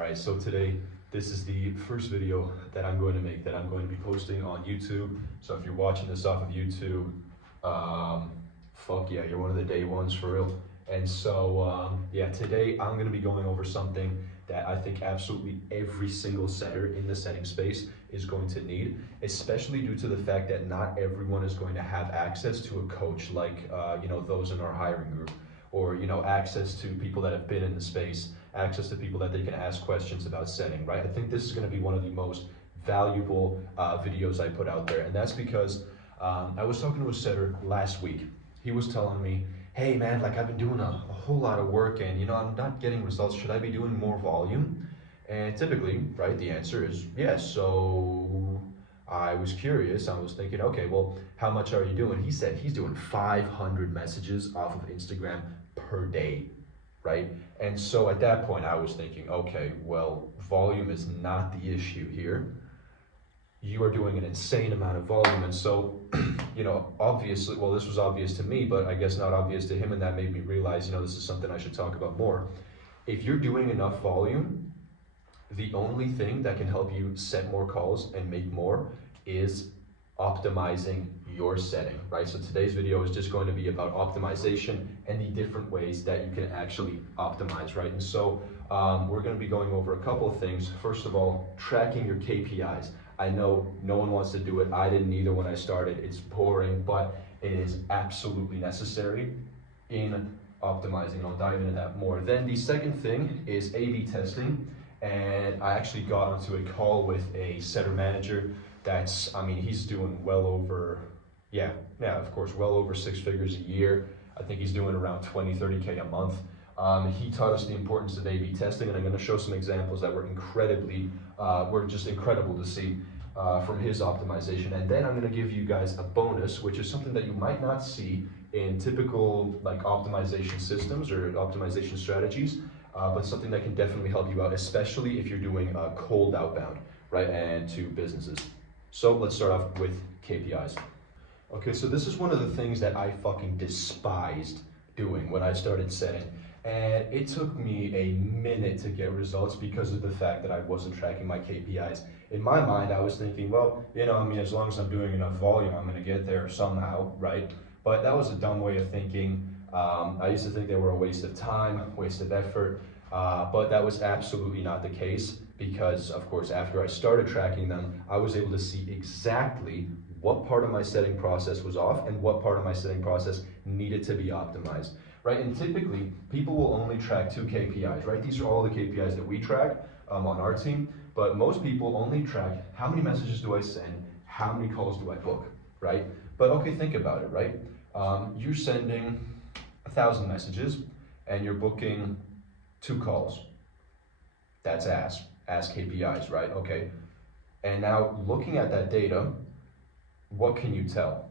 Alright, so today, this is the first video that I'm going to make that I'm going to be posting on YouTube. So if you're watching this off of YouTube, fuck yeah, you're one of the day ones for real. And so, yeah, today I'm going to be going over something that I think absolutely every single setter in the setting space is going to need, especially due to the fact that not everyone is going to have access to a coach like, those in our hiring group, or, access to people that have been in the space, access to people that they can ask questions about setting, right? I think this is going to be one of the most valuable videos I put out there, and that's because I was talking to a setter last week. He was telling me, hey man, like I've been doing a whole lot of work and I'm not getting results. Should I be doing more volume? And typically, right, the answer is yes. So I was curious. I was thinking, okay, well, how much are you doing? He said he's doing 500 messages off of Instagram per day, right? And so at that point I was thinking, okay, well, volume is not the issue here. You are doing an insane amount of volume. And so, obviously, well, this was obvious to me, but I guess not obvious to him. And that made me realize, this is something I should talk about more. If you're doing enough volume, the only thing that can help you set more calls and make more is optimizing your setting, right? So today's video is just going to be about optimization and the different ways that you can actually optimize, right? And so we're going to be going over a couple of things. First of all, tracking your KPIs. I know no one wants to do it. I didn't either when I started. It's boring, but it is absolutely necessary in optimizing. I'll dive into that more. Then the second thing is A/B testing. And I actually got onto a call with a setter manager he's doing well over, of course, well over 6 figures a year. I think he's doing around 20, 30K a month. He taught us the importance of A/B testing, and I'm going to show some examples that were just incredible to see from his optimization. And then I'm going to give you guys a bonus, which is something that you might not see in typical optimization systems or optimization strategies, but something that can definitely help you out, especially if you're doing cold outbound, right, and to businesses. So let's start off with KPIs. Okay, so this is one of the things that I fucking despised doing when I started setting. And it took me a minute to get results because of the fact that I wasn't tracking my KPIs. In my mind, I was thinking, well, as long as I'm doing enough volume, I'm gonna get there somehow, right? But that was a dumb way of thinking. I used to think they were a waste of time, waste of effort, but that was absolutely not the case because, of course, after I started tracking them, I was able to see exactly what part of my setting process was off and what part of my setting process needed to be optimized, right? And typically, people will only track 2 KPIs, right? These are all the KPIs that we track on our team, but most people only track how many messages do I send, how many calls do I book, right? But okay, think about it, right? You're sending 1,000 messages and you're booking 2 calls. That's ass KPIs, right? Okay. And now looking at that data, what can you tell?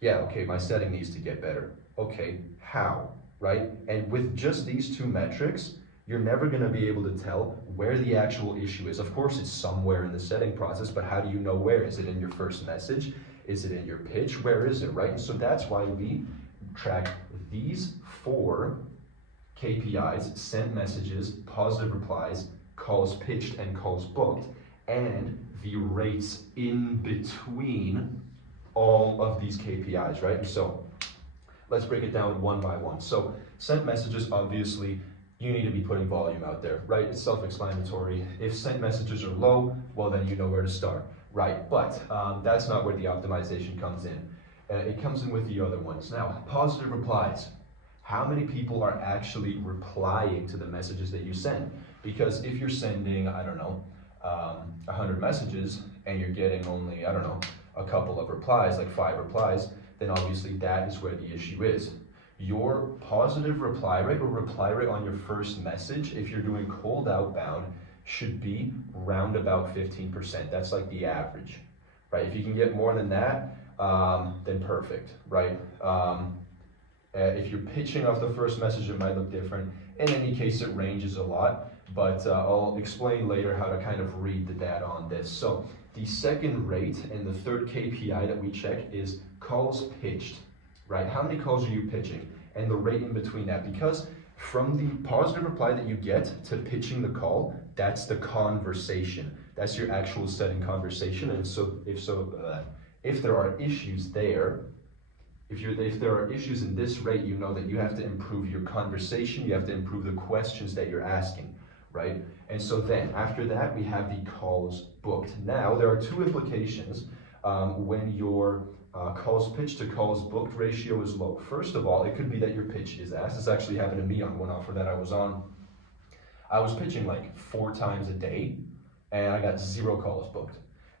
Yeah, okay, my setting needs to get better. Okay, how, right? And with just these 2 metrics, you're never gonna be able to tell where the actual issue is. Of course, it's somewhere in the setting process, but how do you know where? Is it in your first message? Is it in your pitch? Where is it, right? And so that's why we track these 4 KPIs: sent messages, positive replies, calls pitched, and calls booked, and the rates in between all of these KPIs, right? So let's break it down one by one. So sent messages, obviously, you need to be putting volume out there, right? It's self-explanatory. If sent messages are low, well, then you know where to start, right? But that's not where the optimization comes in. It comes in with the other ones. Now, positive replies. How many people are actually replying to the messages that you send? Because if you're sending, 100 messages and you're getting only, a couple of replies, like 5 replies, then obviously that is where the issue is. Your positive reply rate or reply rate on your first message, if you're doing cold outbound, should be round about 15%. That's like the average, right? If you can get more than that, then perfect, right? If you're pitching off the first message, it might look different. In any case, it ranges a lot, but I'll explain later how to kind of read the data on this. So the second rate and the third KPI that we check is calls pitched, right? How many calls are you pitching? And the rate in between that, because From the positive reply that you get to pitching the call, that's the conversation. That's your actual setting conversation. And so if there are issues there, if there are issues in this rate, you know that you have to improve your conversation, you have to improve the questions that you're asking, right? And so then after that, we have the calls booked. Now there are two implications when your calls pitched to calls booked ratio is low. First of all, it could be that your pitch is ass. This actually happened to me on one offer that I was on. I was pitching like 4 times a day and I got 0 calls booked.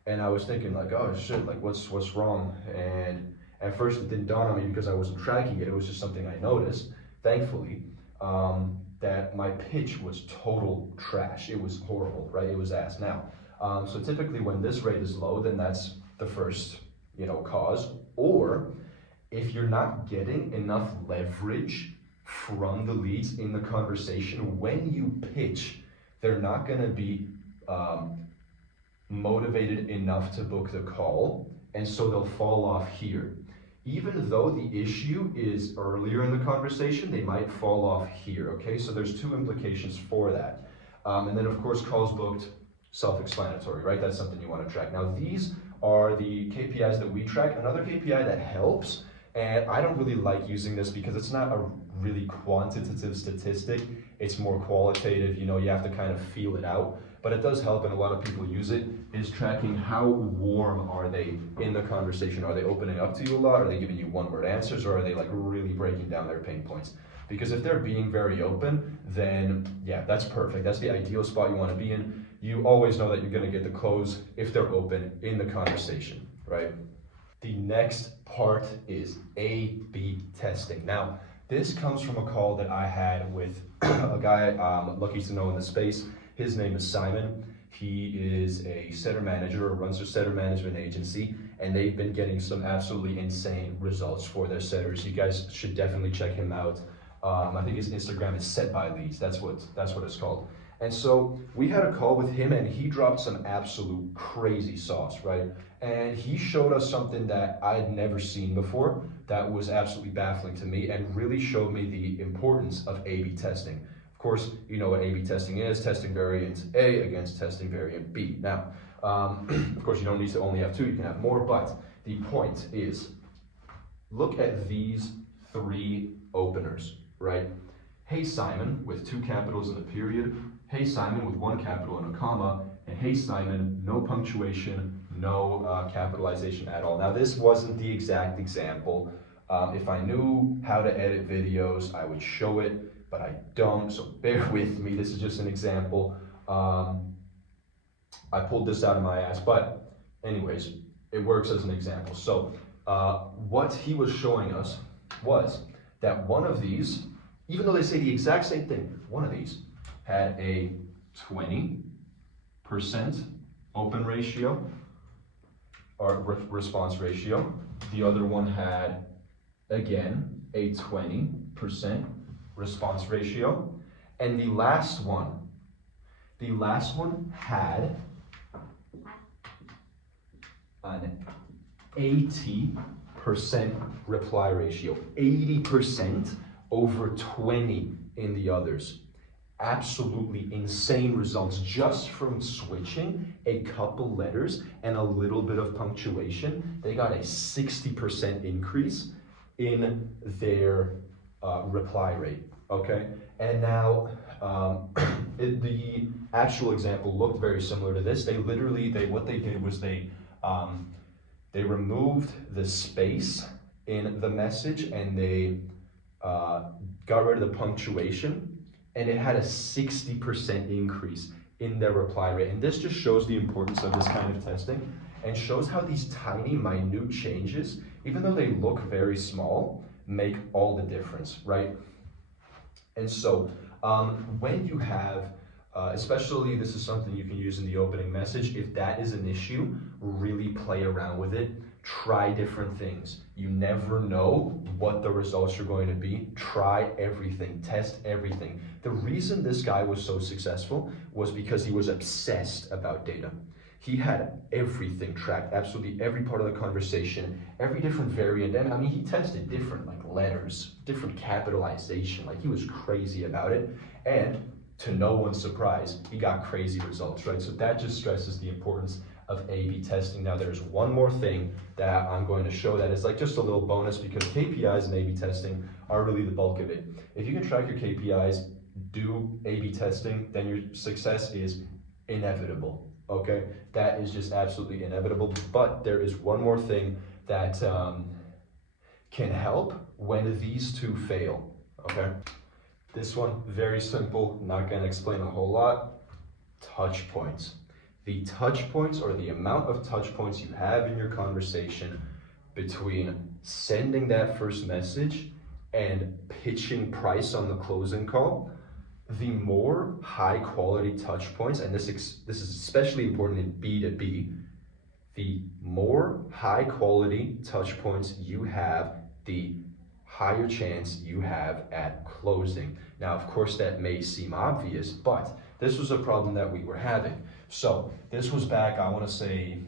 And I was thinking like, oh shit, like what's wrong? And at first it didn't dawn on me because I wasn't tracking it. It was just something I noticed, thankfully, that my pitch was total trash. It was horrible, right? It was ass. Now, so typically when this rate is low, then that's the first, cause. Or if you're not getting enough leverage from the leads in the conversation, when you pitch, they're not gonna be motivated enough to book the call, and so they'll fall off here. Even though the issue is earlier in the conversation, they might fall off here, okay? So there's 2 implications for that. And then of course, calls booked, self-explanatory, right? That's something you wanna track. Now these are the KPIs that we track. Another KPI that helps, and I don't really like using this because it's not a really quantitative statistic, it's more qualitative, you have to kind of feel it out. But it does help, and a lot of people use it, is tracking how warm are they in the conversation. Are they opening up to you a lot? Are they giving you one-word answers? Or are they like really breaking down their pain points? Because if they're being very open, then yeah, that's perfect. That's the ideal spot you want to be in. You always know that you're going to get the close if they're open in the conversation, right? The next part is A/B testing. Now, this comes from a call that I had with a guy I'm lucky to know in the space. His name is Simon. He is a setter manager or runs a setter management agency, and they've been getting some absolutely insane results for their setters. You guys should definitely check him out. I think his Instagram is Set by Leads. That's what it's called. And so we had a call with him, and he dropped some absolute crazy sauce, right? And he showed us something that I had never seen before that was absolutely baffling to me and really showed me the importance of A/B testing. Of course, you know what A/B testing is, testing variant A against testing variant B. Now, of course, you don't need to only have 2, you can have more, but the point is, look at these 3 openers, right? Hey Simon, with 2 capitals and a period. Hey Simon, with 1 capital and a comma. And hey Simon, no punctuation, no capitalization at all. Now, this wasn't the exact example. If I knew how to edit videos, I would show it, but I don't, so bear with me. This is just an example. I pulled this out of my ass, but anyways, it works as an example. So what he was showing us was that one of these, even though they say the exact same thing, one of these had a 20% open ratio or response ratio. The other one had, again, a 20% response ratio. And the last one had an 80% reply ratio, 80% over 20 in the others. Absolutely insane results just from switching a couple letters and a little bit of punctuation. They got a 60% increase in their reply rate, okay? And now the actual example looked very similar to this. What they did was they removed the space in the message and they got rid of the punctuation, and it had a 60% increase in their reply rate. And this just shows the importance of this kind of testing and shows how these tiny, minute changes, even though they look very small, make all the difference, right? And so when you have, especially this is something you can use in the opening message, if that is an issue, really play around with it. Try different things. You never know what the results are going to be. Try everything, test everything. The reason this guy was so successful was because he was obsessed about data. He had everything tracked, absolutely every part of the conversation, every different variant. And I mean, he tested different like letters, different capitalization. Like he was crazy about it. And to no one's surprise, he got crazy results, right? So that just stresses the importance of A/B testing. Now there's one more thing that I'm going to show that is like just a little bonus, because KPIs and A/B testing are really the bulk of it. If you can track your KPIs, do A/B testing, then your success is inevitable, okay? That is just absolutely inevitable. But there is one more thing that can help when these two fail, okay? This one, very simple, not gonna explain a whole lot. Touch points. The touch points, or the amount of touch points you have in your conversation between sending that first message and pitching price on the closing call, the more high quality touch points, and this is especially important in B2B, the more high quality touch points you have, the higher chance you have at closing. Now, of course, that may seem obvious, but this was a problem that we were having. So this was back, I want to say,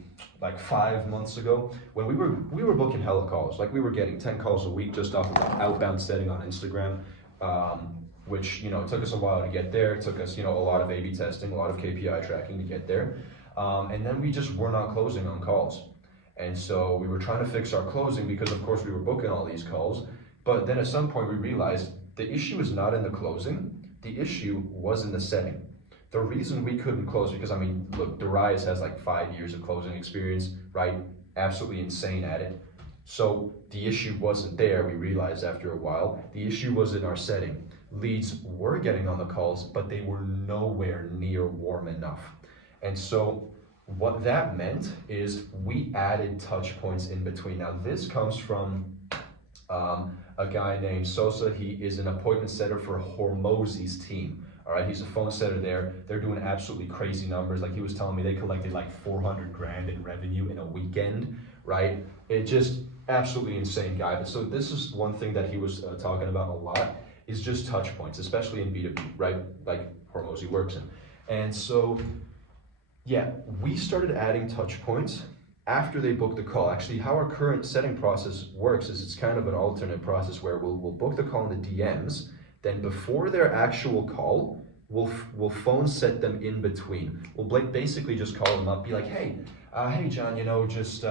like 5 months ago, when we were booking hella calls. Like we were getting 10 calls a week just off of the outbound setting on Instagram, which, you know, it took us a while to get there. It took us, you know, a lot of A/B testing, a lot of KPI tracking to get there. And then we just were not closing on calls. And so we were trying to fix our closing because, of course, we were booking all these calls. But then at some point we realized the issue is not in the closing, the issue was in the setting. The reason we couldn't close, because I mean, look, Darius has like 5 years of closing experience, right? Absolutely insane at it. So the issue wasn't there, we realized after a while. The issue was in our setting. Leads were getting on the calls, but they were nowhere near warm enough. And so what that meant is we added touch points in between. Now this comes from a guy named Sosa. He is an appointment setter for Hormozi's team. All right, he's a phone setter there. They're doing absolutely crazy numbers. Like he was telling me, they collected like 400 grand in revenue in a weekend, right? It just absolutely insane guy. But so this is one thing that he was talking about a lot, is just touch points, especially in B2B, right? Like Hormozi works in. And so, yeah, we started adding touch points after they book the call. Actually, how our current setting process works is it's kind of an alternate process where we'll book the call in the DMs. Then before their actual call, we'll phone set them in between. We'll basically just call them up, be like, hey John, you know, just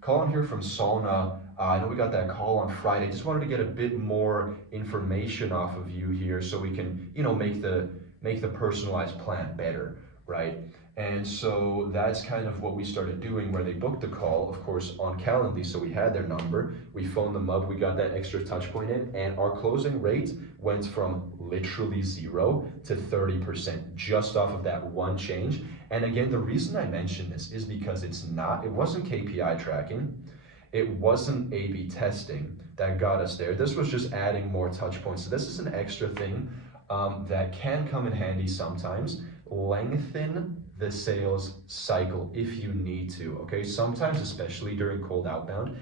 calling here from Solna. I know we got that call on Friday. Just wanted to get a bit more information off of you here so we can, you know, make the personalized plan better, right? And so that's kind of what we started doing, where they booked the call, of course, on Calendly. So we had their number, we phoned them up, we got that extra touch point in, and our closing rate went from literally 0 to 30% just off of that one change. And again, the reason I mention this is because it wasn't KPI tracking, it wasn't A/B testing that got us there. This was just adding more touch points. So this is an extra thing that can come in handy sometimes. Lengthen the sales cycle if you need to, okay? Sometimes, especially during cold outbound,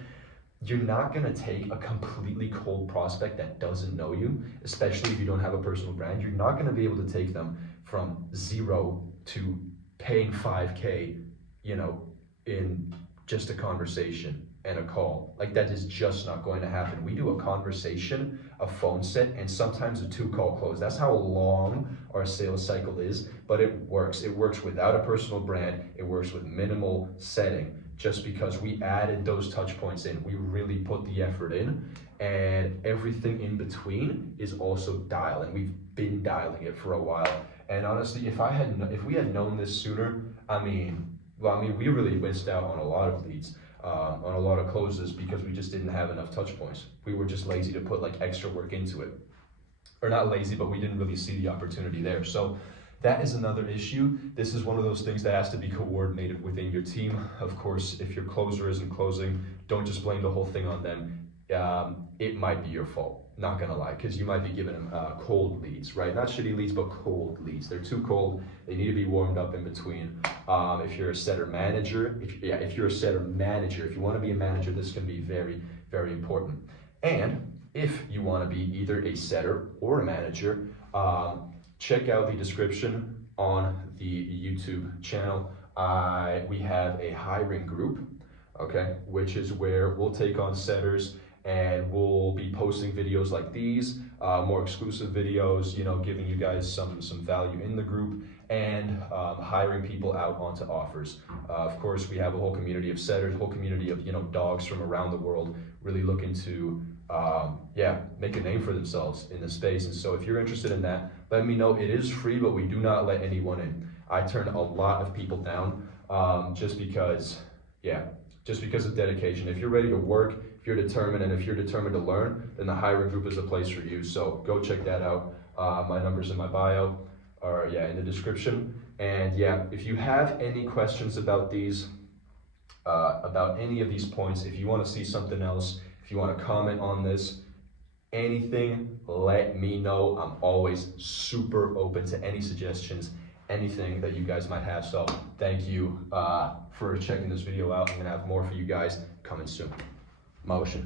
you're not gonna take a completely cold prospect that doesn't know you, especially if you don't have a personal brand. You're not gonna be able to take them from 0 to paying 5K, you know, in just a conversation and a call. Like that is just not going to happen. We do a conversation, a phone set, and sometimes a 2-call close. That's how long our sales cycle is, but it works. It works without a personal brand. It works with minimal setting, just because we added those touch points in. We really put the effort in, and everything in between is also dialed, and we've been dialing it for a while. And honestly, if we had known this sooner, we really missed out on a lot of leads. On a lot of closes, because we just didn't have enough touch points. We were just lazy to put like extra work into it. Or not lazy, but we didn't really see the opportunity there. So that is another issue. This is one of those things that has to be coordinated within your team. Of course, if your closer isn't closing, don't just blame the whole thing on them. It might be your fault, not gonna lie, because you might be giving them cold leads, right? Not shitty leads, but cold leads. They're too cold. They need to be warmed up in between. If you're a setter manager, if you're a setter manager, if you want to be a manager, this can be very, very important. And if you want to be either a setter or a manager, check out the description on the YouTube channel, we have a hiring group, okay, which is where we'll take on setters and we'll be posting videos like these, more exclusive videos, you know, giving you guys some value in the group, and hiring people out onto offers. Of course, we have a whole community of setters, a whole community of, you know, dogs from around the world really looking to make a name for themselves in the space. And so if you're interested in that, let me know. It is free, but we do not let anyone in. I turn a lot of people down just because of dedication. If you're ready to work, if you're determined, and if you're determined to learn, then the hiring group is a place for you. So go check that out. My number's in my bio, or in the description. And if you have any questions about these, about any of these points, if you want to see something else, if you want to comment on this, anything, let me know. I'm always super open to any suggestions, anything that you guys might have. So thank you for checking this video out. I'm gonna have more for you guys coming soon. Motion.